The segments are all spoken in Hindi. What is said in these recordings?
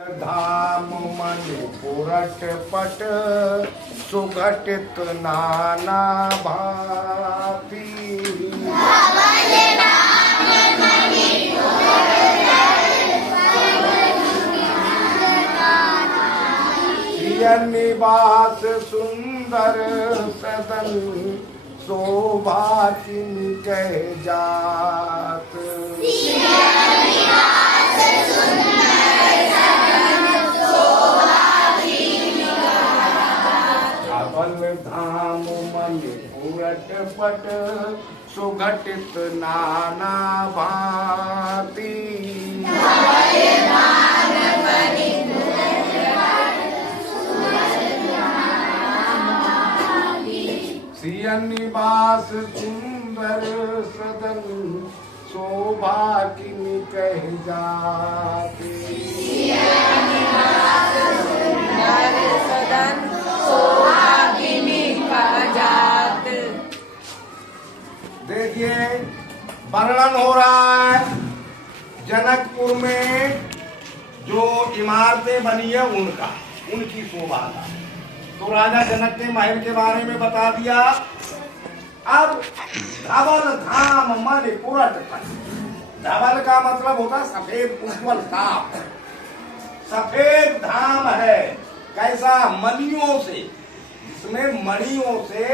धाम मन पुरट पट सुघटित नाना भांति। निवास सुंदर सदन शोभा किन कह जात। अबल धाम मन पुरट पट सुघटित नाना भांति। सियन निवास सुंदर सदन शोभा किन कह जाते। देखिए वर्णन हो रहा है जनकपुर में जो इमारतें बनी है उनकी शोभा का। तो राजा जनक ने महल के बारे में बता दिया। अब धवल धाम मन पुरट पट। धवल का मतलब होता सफेद उज्ज्वल ताप। सफेद धाम है कैसा? मणियों से, जिसमें मणियों से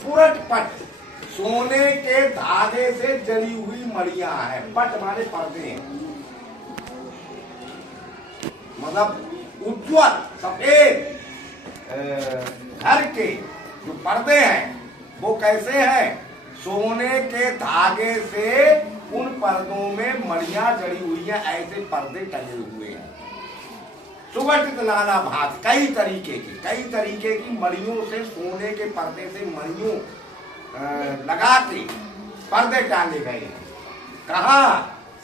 पुरट पट सोने के धागे से जली हुई मणियां हैं। पट माने पर्दे हैं, मतलब उज्ज्वल सफेद घर के जो पर्दे हैं वो कैसे हैं? सोने के धागे से उन पर्दों में मणियां जड़ी हुई हैं, ऐसे पर्दे टंगे हुए हैं। सुगठित नाना भांति, कई तरीके की मणियों से, सोने के पर्दे से मणियों लगा के पर्दे टांगे गए हैं। कहा?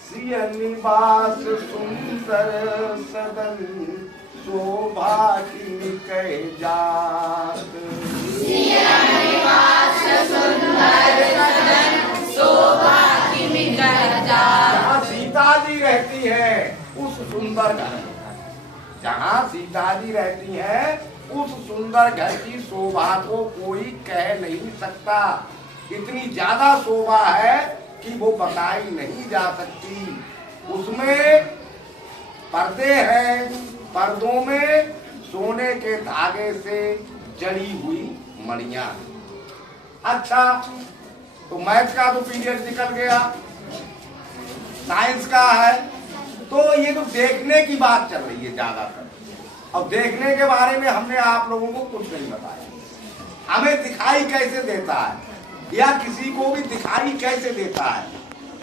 सिय निवास सुंदर सदन शोभा किन कह जात। जहाँ सीता जी रहती है उस सुंदर घर, जहाँ सीता जी रहती है उस सुंदर घर की शोभा को कोई कह नहीं सकता। इतनी ज्यादा शोभा है कि वो बताई नहीं जा सकती। उसमें पर्दे हैं, पर्दों में सोने के धागे से जड़ी हुई मणियां। अच्छा, तो मैथ का तो पीरियड निकल गया, साइंस का है, तो ये तो देखने की बात चल रही है ज्यादातर। अब देखने के बारे में हमने आप लोगों को कुछ नहीं बताया। हमें दिखाई कैसे देता है या किसी को भी दिखाई कैसे देता है,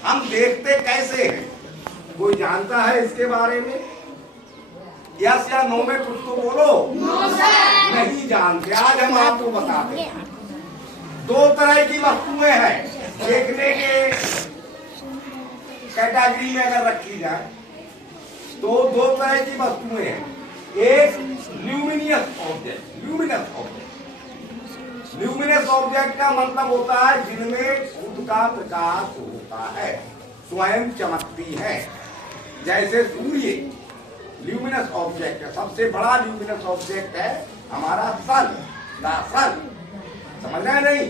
हम देखते कैसे हैं, कोई जानता है इसके बारे में? यस या नो में कुछ तो बोलो। नहीं जानते। आज हम आपको बताते हैं। दो तरह की वस्तुएं हैं देखने के कैटेगरी में अगर रखी जाए तो दो तरह की वस्तुएं हैं। एक ल्यूमिनियस ऑब्जेक्ट। ल्यूमिनस ऑब्जेक्ट का मतलब होता है जिनमें खुद का प्रकाश होता है, स्वयं चमकती है। जैसे सूर्य ल्यूमिनस ऑब्जेक्ट है। सबसे बड़ा ल्यूमिनस ऑब्जेक्ट है हमारा सन। समझ रहे नहीं?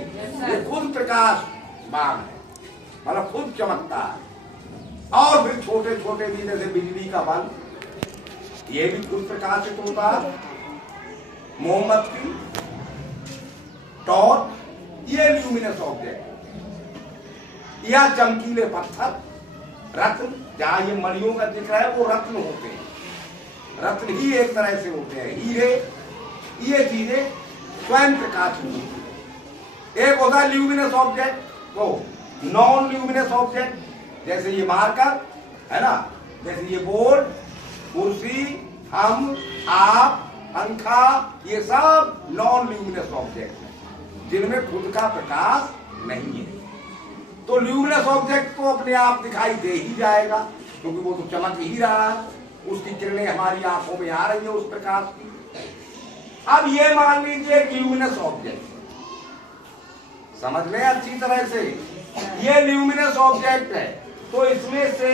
ये खुद प्रकाशवान है, मतलब खुद चमकता है। और फिर छोटे छोटे भी जैसे बिजली का बल्ब, ये भी खुद प्रकाशित होता है। मोमबत्ती, टॉर्च, ये ल्यूमिनस ऑब्जेक्ट। या चमकीले पत्थर, रत्न, जहां ये मणियों का दिख रहा है वो रत्न होते हैं। रत्न ही एक तरह से होते हैं, हीरे, ये चीजें स्वयं प्रकाशित होती है। एक होता है ल्यूमिनस ऑब्जेक्ट, तो नॉन ल्यूमिनस ऑब्जेक्ट, जैसे ये मार्कर है ना, जैसे ये बोर्ड, कुर्सी, हम, आप, पंखा, ये सब नॉन ल्यूमिनस ऑब्जेक्ट है जिनमें खुद का प्रकाश नहीं है। तो ल्यूमिनस ऑब्जेक्ट तो अपने आप दिखाई दे ही जाएगा क्योंकि वो तो चमक ही रहा है, उसकी किरणें हमारी आंखों में आ रही है उस प्रकाश की। अब ये मान लीजिए ल्यूमिनस ऑब्जेक्ट, समझ लें अच्छी तरह से, ये ल्यूमिनस ऑब्जेक्ट है। तो इसमें से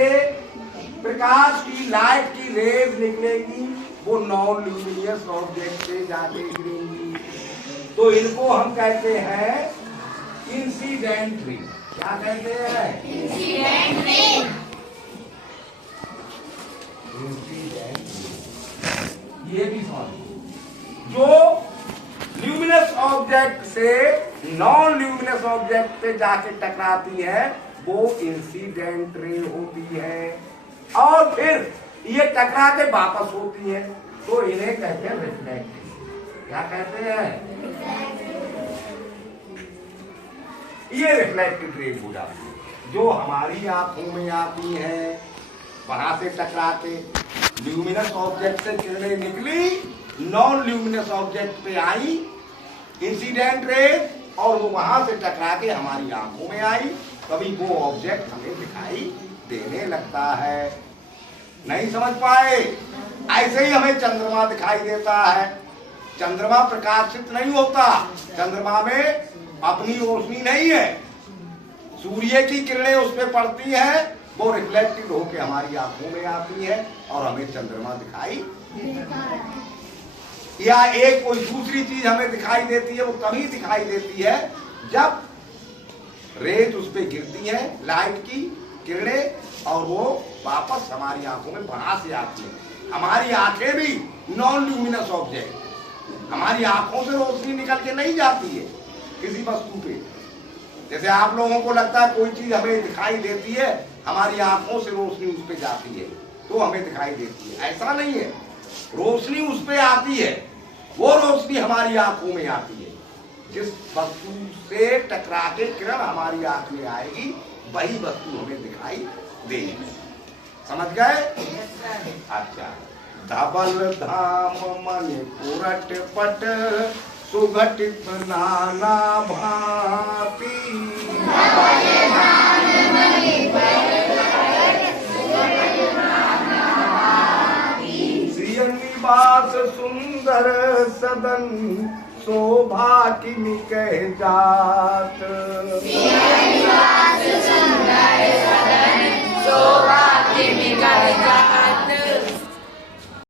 प्रकाश की लाइट की रेज निकलेगी, वो नॉन ल्यूमिनियस ऑब्जेक्ट पे जाके गिरेंगी। तो इनको हम कहते हैं इंसिडेंट रे। क्या कहते हैं? Incident ray. ये भी समझ, जो ल्यूमिनस ऑब्जेक्ट से नॉन ल्यूमिनस ऑब्जेक्ट पे जाके टकराती है वो इंसिडेंट रे होती है, और फिर ये टकरा के वापस होती है, तो इन्हें कहते हैं रिफ्लेक्टिव। क्या कहते हैं? ये रिफ्लेक्टिव रे हो जाती है, जो हमारी आंखों में आती है, वहां से टकरा के ल्यूमिनस ऑब्जेक्ट से किरणें निकली, नॉन ल्यूमिनस ऑब्जेक्ट पे आई इंसिडेंट रे, और वो वहां से टकरा के हमारी आंखों में आई, तभी वो ऑब्जेक्ट हमें दिखाई देने लगता है। नहीं समझ पाए? ऐसे ही हमें चंद्रमा दिखाई देता है। चंद्रमा प्रकाशित नहीं होता, चंद्रमा में अपनी रोशनी नहीं है, सूर्य की किरणें उस पर पड़ती हैं, वो रिफ्लेक्टेड होके हमारी आंखों में आती है और हमें चंद्रमा दिखाई देता है। या एक कोई दूसरी चीज हमें दिखाई देती है, वो तभी दिखाई देती है जब रेज उस पर गिरती है, लाइट की किरणें, और वो वापस हमारी आंखों में वहां से आती है। हमारी आंखें भी नॉन ल्यूमिनस ऑब्जेक्ट, हमारी आंखों से रोशनी निकल के नहीं जाती है किसी वस्तु पे। जैसे आप लोगों को लगता है कोई चीज हमें दिखाई देती है, हमारी आंखों से रोशनी उस पे जाती है तो हमें दिखाई देती है, ऐसा नहीं है। रोशनी उस पे आती है, वो रोशनी हमारी आंखों में आती है। जिस वस्तु से टकरा के किरण हमारी आंख में आएगी, वही वस्तु हमें दिखाई देगी। समझ गए? अच्छा। धवल धाम मन पुरट पट, सुघटित नाना भांति, सिय निवास सुंदर सदन, शोभा की निकह जात,